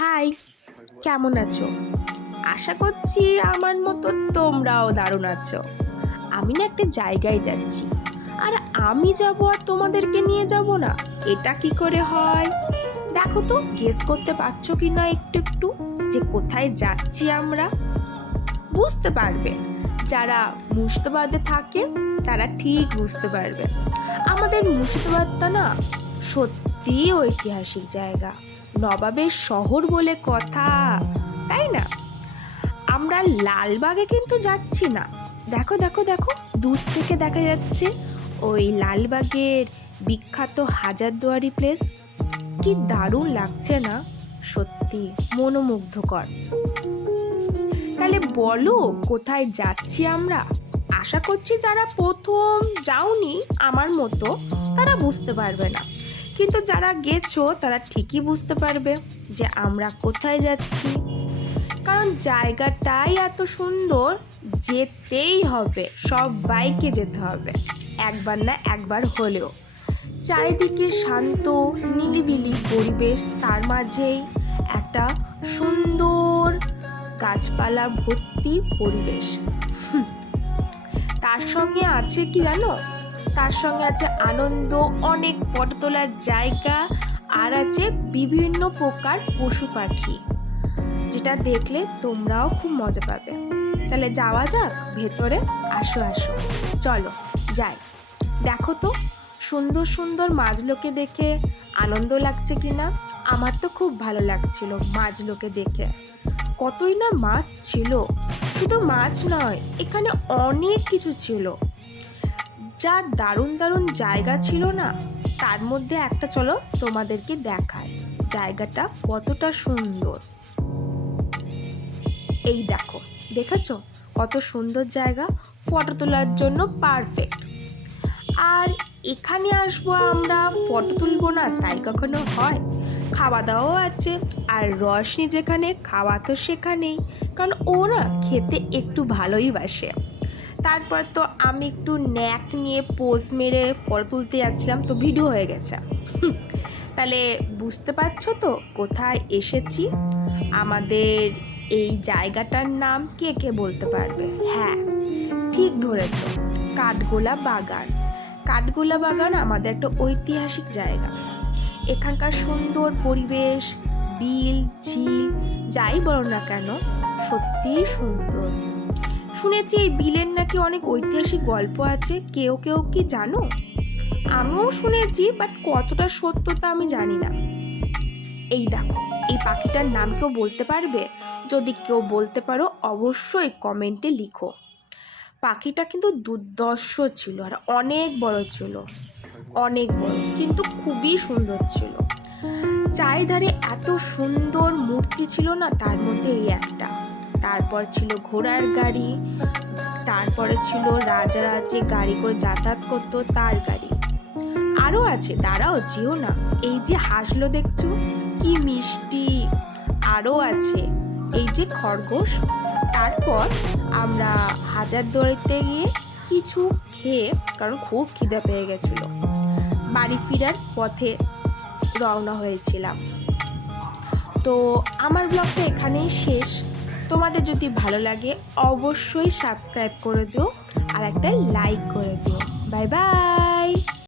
High, কেমন আছো? আশা করছি আমার মতো তোমরাও দারুণ আছো। আমি না একটা জায়গায় যাচ্ছি, আর আমি যাব আর তোমাদেরকে নিয়ে যাব না, এটা কি করে হয়? দেখো তো গেস করতে পারছ কি না একটু একটু, যে কোথায় যাচ্ছি আমরা? বুঝতে পারবে, যারা মুর্শিদাবাদে থাকে, তারা ঠিক বুঝতে পারবে। আমাদের মুর্শিদাবাদটা না সত্যি ঐতিহাসিক জায়গা। নবাবের শহর বলে কথা, তাই না? আমরা লালবাগে কিন্তু যাচ্ছি না। দেখো দেখো দেখো, দূর থেকে দেখা যাচ্ছে ওই লালবাগের বিখ্যাত হাজারদুয়ারি প্লেস কি দারুণ লাগছে না? সত্যি মনোমুগ্ধকর। তাহলে বলো, কোথায় যাচ্ছি আমরা? আশা করছি যারা প্রথম যাওনি আমার মতো, তারা বুঝতে পারবে না। কিন্তু যারা গেছো, তারা ঠিকই বুঝতে পারবে যে আমরা কোথায় যাচ্ছি। কারণ জায়গাটাই এত সুন্দর, যেতেই হবে, সব বাইকে যেতে হবে, একবার না একবার হলেও। চারিদিকে শান্ত নিলিবিলি পরিবেশ, তার মাঝেই একটা সুন্দর গাছপালা ভর্তি পরিবেশ। তার সঙ্গে আছে কি জানো? তার সঙ্গে আছে আনন্দ, অনেক ফটো তোলার জায়গা, আর আছে বিভিন্ন প্রকার পশু পাখি, যেটা দেখলে তোমরাও খুব মজা পাবে। তাহলে যাওয়া যাক, ভেতরে আসো আসো। চলো, যাই। দেখো তো, সুন্দর সুন্দর মাছগুলোকে দেখে আনন্দ লাগছে কি না আমার তো খুব ভালো লাগছিল মাছগুলোকে দেখে। কতই না মাছ ছিল। শুধু মাছ নয়, এখানে অনেক কিছু ছিল। যা দারুণ দারুণ জায়গা ছিল না, তার মধ্যে একটা চলো তোমাদেরকে দেখায় জায়গাটা কতটা সুন্দর। এই দেখো, দেখেছ? কত সুন্দর জায়গা ফটো তোলার জন্য পারফেক্ট আর এখানে আসব আমরা ফটো তুলবো না, তাই কখনো হয়? খাওয়া দাওয়াও আছে, আর রশনি যেখানে, খাওয়া তো সেখানেই। কারণ ও না খেতে একটু ভালোই বাসে। তারপর তো আমি একটু ন্যাক নিয়ে পোজ মেরে ফটো তুলতে যাচ্ছিলাম, তো ভিডিও হয়ে গেছে। তাহলে বুঝতে পারছ তো কোথায় এসেছি? আমাদের এই জায়গাটার নাম কে কে বলতে পারবে? হ্যাঁ ঠিক ধরেছ, কাঠগোলা বাগান। কাঠগোলা বাগান আমাদের একটা ঐতিহাসিক জায়গা। এখানকার সুন্দর পরিবেশ, বিল, ঝিল, যাই বলো না কেন, সত্যিই সুন্দর। শুনেছি এই বিলের নাকি অনেক ঐতিহাসিক গল্প আছে? কেউ কেউ কি জানো? আমিও শুনেছি বাট কতটা সত্যতা আমি জানি না। এই দেখো, এই পাখিটার নাম কেউ বলতে পারবে? যদি কেউ বলতে পারো, অবশ্যই কমেন্টে লিখো। পাখিটা কিন্তু দুর্দর্শ ছিল আর অনেক বড় ছিল। অনেক বড়, কিন্তু খুবই সুন্দর ছিল। চারিধারে এত সুন্দর মূর্তি ছিল না, তার মধ্যে এই একটা। তারপর ছিল ঘোড়ার গাড়ি তারপরে ছিল রাজারা যে গাড়ি করে যাতায়াত করতো তার গাড়ি। আরও আছে, দাঁড়াও, যেও না। এই যে হাসলো দেখছ, কি মিষ্টি। আরও আছে, এই যে খরগোশ। তারপর আমরা হাজার হাজারদুয়ারিতে গিয়ে কিছু খেয়ে, কারণ খুব খিদে পেয়ে গেছিল, বাড়ি ফেরার পথে রওনা হয়েছিলাম। তো আমার ব্লগটা এখানেই শেষ। তোমাদের যদি ভালো লাগে, অবশ্যই সাবস্ক্রাইব করে দিও আর একটা লাইক করে দিও। Bye bye